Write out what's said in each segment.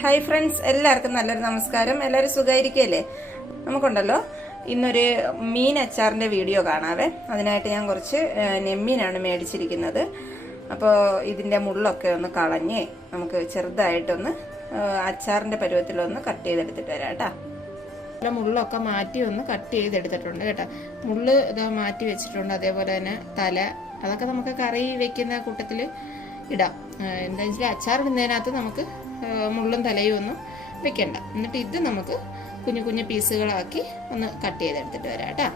Hi friends എല്ലാവർക്കും നല്ലൊരു നമസ്കാരം. എല്ലാവരും സുഖമായിരിക്കുകയല്ലേ നമുക്കുണ്ടല്ലോ ഇന്നൊരു മീൻ അച്ചാറിന്റെ വീഡിയോ കാണാവേ. അതിനായിട്ട് ഞാൻ കുറച്ച് നെമ്മീനാണ് മേടിച്ചിരിക്കുന്നത്. അപ്പോൾ ഇതിന്റെ മുള്ളൊക്കെ ഒന്ന് കളഞ്ഞ് നമുക്ക് ചെറുതായിട്ടൊന്ന് അച്ചാറിന്റെ പരുവത്തിലൊന്ന് കട്ട് ചെയ്തെടുത്തിട്ട് വരാം കേട്ടോ. ഇവിടെ മുള്ളൊക്കെ മാറ്റി ഒന്ന് കട്ട് ചെയ്തെടുത്തിട്ടുണ്ട് കേട്ടോ. മുള്ള് ഇത് മാറ്റി വെച്ചിട്ടുണ്ട്. അതേപോലെ തന്നെ തല അതൊക്കെ നമുക്ക് കറി വെക്കുന്ന കൂട്ടത്തിൽ ഇടാം. എന്താ വെച്ചാൽ അച്ചാർ ഇടുന്നതിനകത്ത് നമുക്ക് മുള്ളും തലയും ഒന്നും വെക്കണ്ട. എന്നിട്ട് ഇത് നമുക്ക് കുഞ്ഞു കുഞ്ഞു പീസുകളാക്കി ഒന്ന് കട്ട് ചെയ്തെടുത്തിട്ട് വരാം കേട്ടോ.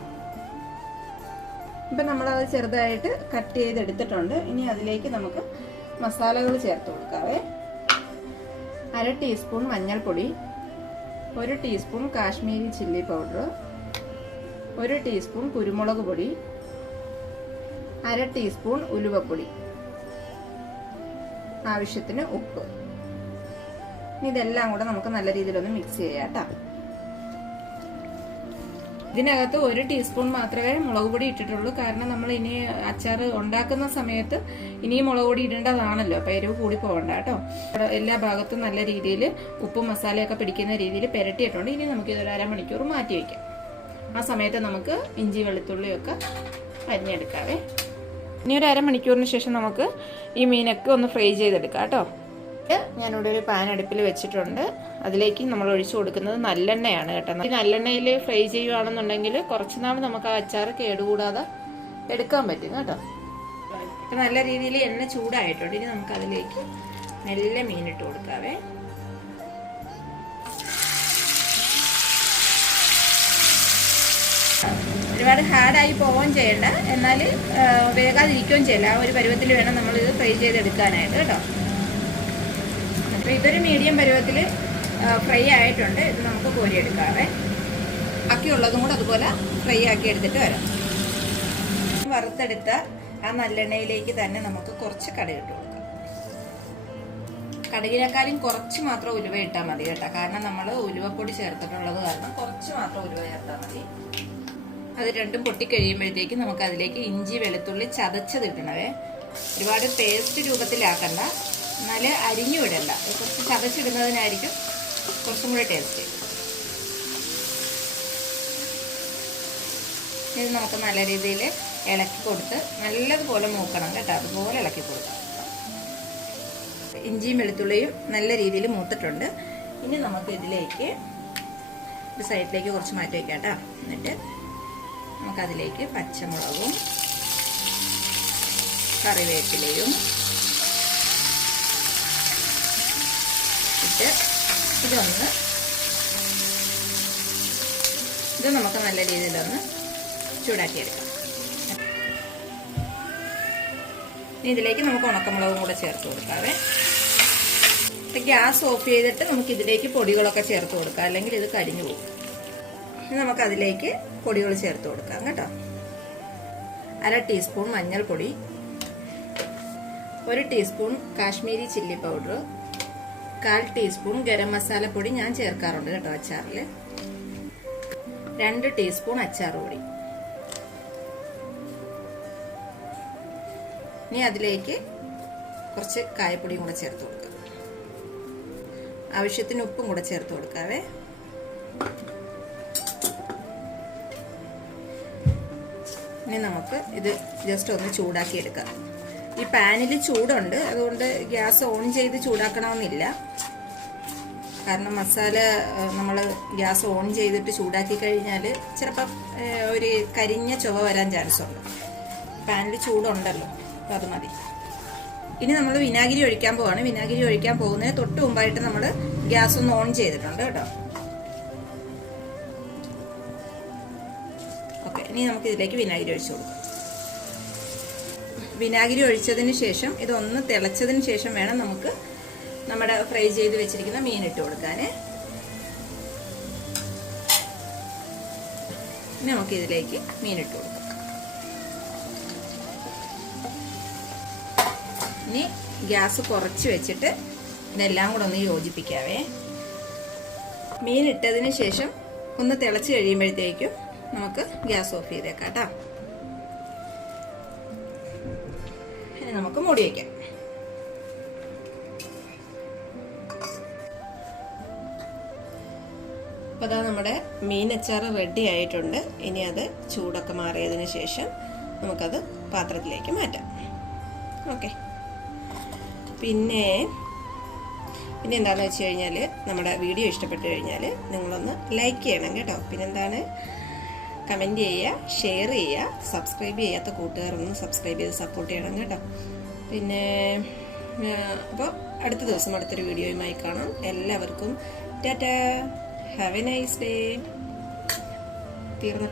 ഇപ്പം നമ്മളത് ചെറുതായിട്ട് കട്ട് ചെയ്തെടുത്തിട്ടുണ്ട്. ഇനി അതിലേക്ക് നമുക്ക് മസാലകൾ ചേർത്ത് കൊടുക്കാവേ. അര ടീസ്പൂൺ മഞ്ഞൾപ്പൊടി ഒരു ടീസ്പൂൺ കാശ്മീരി ചില്ലി പൗഡർ ഒരു ടീസ്പൂൺ കുരുമുളക് പൊടി അര ടീസ്പൂൺ ഉലുവപ്പൊടി. ആവശ്യത്തിന് ഉപ്പ്. ഇനി ഇതെല്ലാം കൂടെ നമുക്ക് നല്ല രീതിയിലൊന്ന് മിക്സ് ചെയ്യാം കേട്ടോ ഇതിനകത്ത് ഒരു ടീസ്പൂൺ മാത്രമേ മുളക് പൊടി ഇട്ടിട്ടുള്ളൂ. കാരണം നമ്മൾ ഇനി അച്ചാർ ഉണ്ടാക്കുന്ന സമയത്ത് ഇനിയും മുളക് പൊടി ഇടേണ്ടതാണല്ലോ. അപ്പം എരിവ് കൂടി പോകണ്ട കേട്ടോ എല്ലാ ഭാഗത്തും നല്ല രീതിയിൽ ഉപ്പും മസാലയൊക്കെ പിടിക്കുന്ന രീതിയിൽ പെരട്ടിയിട്ടുണ്ട്. ഇനി നമുക്ക് ഇതൊരു അരമണിക്കൂർ മാറ്റി വയ്ക്കാം ആ സമയത്ത് നമുക്ക് ഇഞ്ചി വെളുത്തുള്ളിയൊക്കെ അരിഞ്ഞെടുക്കാവേ. ഇനി ഒരു അരമണിക്കൂറിന് ശേഷം നമുക്ക് ഈ മീനൊക്കെ ഒന്ന് ഫ്രൈ ചെയ്തെടുക്കാം കേട്ടോ ഞാനിവിടെ ഒരു പാൻ അടുപ്പിൽ വെച്ചിട്ടുണ്ട്. അതിലേക്ക് നമ്മൾ ഒഴിച്ചു കൊടുക്കുന്നത് നല്ലെണ്ണയാണ് കേട്ടോ. ഈ നല്ലെണ്ണയിൽ ഫ്രൈ ചെയ്യുകയാണെന്നുണ്ടെങ്കിൽ കുറച്ച് നാൾ നമുക്ക് ആ അച്ചാർ കേടുകൂടാതെ എടുക്കാൻ പറ്റും കേട്ടോ. ഇപ്പം നല്ല രീതിയിൽ എണ്ണ ചൂടായിട്ടുണ്ട്. ഇനി നമുക്ക് അതിലേക്ക് മെല്ലെ മീനിട്ട് കൊടുക്കാവേ. ഒരുപാട് ഹാർഡായി പോവുകയും ചെയ്യേണ്ട. എന്നാൽ വേഗാതിരിക്കുകയും ചെയ്യില്ല. ആ ഒരു പരുവത്തിൽ വേണം നമ്മളിത് ഫ്രൈ ചെയ്തെടുക്കാനായിട്ട് കേട്ടോ. അപ്പോൾ ഇതൊരു മീഡിയം പരുവത്തിൽ ഫ്രൈ ആയിട്ടുണ്ട്. ഇത് നമുക്ക് കോരിയെടുക്കാവേ. ബാക്കിയുള്ളതും കൂടെ അതുപോലെ ഫ്രൈ ആക്കി എടുത്തിട്ട് വരാം. വറുത്തെടുത്ത ആ നല്ലെണ്ണയിലേക്ക് തന്നെ നമുക്ക് കുറച്ച് കടുക് ഇട്ട് കൊടുക്കാം. കടുകിനേക്കാളും കുറച്ച് മാത്രം ഉലുവ ഇട്ടാൽ മതി കേട്ടോ. കാരണം നമ്മൾ ഉലുവപ്പൊടി ചേർത്തിട്ടുള്ളത് കാരണം കുറച്ച് മാത്രം ഉലുവ ചേർത്താൽ മതി. അത് രണ്ടും പൊട്ടിക്കഴിയുമ്പോഴത്തേക്ക് നമുക്ക് അതിലേക്ക് ഇഞ്ചി വെളുത്തുള്ളി ചതച്ചത് ഇടണവേ. ഒരുപാട് പേസ്റ്റ് രൂപത്തിലാക്കണ്ട. എന്നാൽ അരിഞ്ഞു വിടണ്ട. കുറച്ച് ചതച്ചിടുന്നതിനായിരിക്കും കുറച്ചും കൂടെ ടേസ്റ്റ് ഇത് നമുക്ക് നല്ല രീതിയിൽ ഇളക്കി കൊടുത്ത് നല്ലതുപോലെ മൂക്കണം കേട്ടോ. അതുപോലെ ഇളക്കി കൊടുക്കാം. ഇഞ്ചിയും വെളുത്തുള്ളിയും നല്ല രീതിയിൽ മൂത്തിട്ടുണ്ട്. ഇനി നമുക്ക് ഇതിലേക്ക് ഒരു സൈഡിലേക്ക് കുറച്ച് മാറ്റി വയ്ക്കാം കേട്ടോ. എന്നിട്ട് നമുക്കതിലേക്ക് പച്ചമുളകും കറിവേപ്പിലയും ഇട്ട് ഇതൊന്ന് ഇത് നമുക്ക് നല്ല രീതിയിലൊന്ന് ചൂടാക്കിയെടുക്കാം. ഇതിലേക്ക് നമുക്ക് ഉണക്കമുളകും കൂടെ ചേർത്ത് കൊടുക്കാവേ. ഗ്യാസ് ഓഫ് ചെയ്തിട്ട് നമുക്ക് ഇതിലേക്ക് പൊടികളൊക്കെ ചേർത്ത് കൊടുക്കാം. അല്ലെങ്കിൽ ഇത് കരിഞ്ഞു പോകും. ഇനി നമുക്ക് അതിലേക്ക് പൊടികൾ ചേർത്ത് കൊടുക്കാം കേട്ടോ. അര ടീസ്പൂൺ മഞ്ഞൾപ്പൊടി ഒരു ടീസ്പൂൺ കാശ്മീരി ചില്ലി പൗഡർ കാൽ ടീസ്പൂൺ ഗരം മസാല പൊടി ഞാൻ ചേർക്കാറുണ്ട് കേട്ടോ അച്ചാറിൽ. രണ്ട് ടീസ്പൂൺ അച്ചാർ പൊടി. ഇനി അതിലേക്ക് കുറച്ച് കായപ്പൊടിയും കൂടെ ചേർത്ത് കൊടുക്കുക ആവശ്യത്തിന് ഉപ്പും കൂടെ ചേർത്ത് കൊടുക്കാവേ. ഇനി നമുക്ക് ഇത് ജസ്റ്റ് ഒന്ന് ചൂടാക്കി എടുക്കാം. ഈ പാനിൽ ചൂടുണ്ട്. അതുകൊണ്ട് ഗ്യാസ് ഓൺ ചെയ്ത് ചൂടാക്കണമെന്നില്ല. കാരണം മസാല നമ്മൾ ഗ്യാസ് ഓൺ ചെയ്തിട്ട് ചൂടാക്കി കഴിഞ്ഞാൽ ചിലപ്പം ഒരു കരിഞ്ഞ ചുവ വരാൻ ചാൻസ് ഉണ്ട്. പാനിൽ ചൂടുണ്ടല്ലോ അപ്പോൾ അത് മതി. ഇനി നമ്മൾ വിനാഗിരി ഒഴിക്കാൻ പോവാണ്. വിനാഗിരി ഒഴിക്കാൻ പോകുന്നതിന് തൊട്ട് മുമ്പായിട്ട് നമ്മൾ ഗ്യാസ് ഒന്ന് ഓൺ ചെയ്തിട്ടുണ്ട് കേട്ടോ. ഓക്കെ ഇനി നമുക്ക് ഇതിലേക്ക് വിനാഗിരി ഒഴിച്ചു കൊടുക്കാം. വിനാഗിരി ഒഴിച്ചതിന് ശേഷം ഇതൊന്ന് തിളച്ചതിന് ശേഷം വേണം നമുക്ക് നമ്മുടെ ഫ്രൈ ചെയ്ത് വെച്ചിരിക്കുന്ന മീൻ ഇട്ട് കൊടുക്കാൻ ഇനി നമുക്ക് ഇതിലേക്ക് മീൻ ഇട്ട് കൊടുക്കാം. ഇനി ഗ്യാസ് കുറച്ച് വെച്ചിട്ട് ഇതെല്ലാം കൂടെ ഒന്ന് യോജിപ്പിക്കാവേ. മീൻ ഇട്ടതിന് ശേഷം ഒന്ന് തിളച്ച് കഴിയുമ്പോഴത്തേക്കും നമുക്ക് ഗ്യാസ് ഓഫ് ചെയ്തേക്കാം കേട്ടോ. മൂടി വയ്ക്കാം അപ്പോൾ അതാ നമ്മുടെ മീൻ അച്ചാർ റെഡി ആയിട്ടുണ്ട്. ഇനി അത് ചൂടൊക്കെ മാറിയതിന് ശേഷം നമുക്കത് പാത്രത്തിലേക്ക് മാറ്റാം. ഓക്കെ. പിന്നെ പിന്നെ എന്താണെന്ന് വെച്ച് കഴിഞ്ഞാൽ നമ്മുടെ വീഡിയോ ഇഷ്ടപ്പെട്ടു കഴിഞ്ഞാൽ നിങ്ങളൊന്ന് ലൈക്ക് ചെയ്യണം കേട്ടോ. പിന്നെന്താണ്? കമന്റ് ചെയ്യുക ഷെയർ ചെയ്യുക സബ്സ്ക്രൈബ് ചെയ്യാത്ത കൂട്ടുകാരൊന്ന് സബ്സ്ക്രൈബ് ചെയ്ത് സപ്പോർട്ട് ചെയ്യണം കേട്ടോ. പിന്നെ അപ്പോൾ അടുത്ത ദിവസം അടുത്തൊരു വീഡിയോയുമായി കാണാം. എല്ലാവർക്കും Tata. Have a nice day തീർന്നു.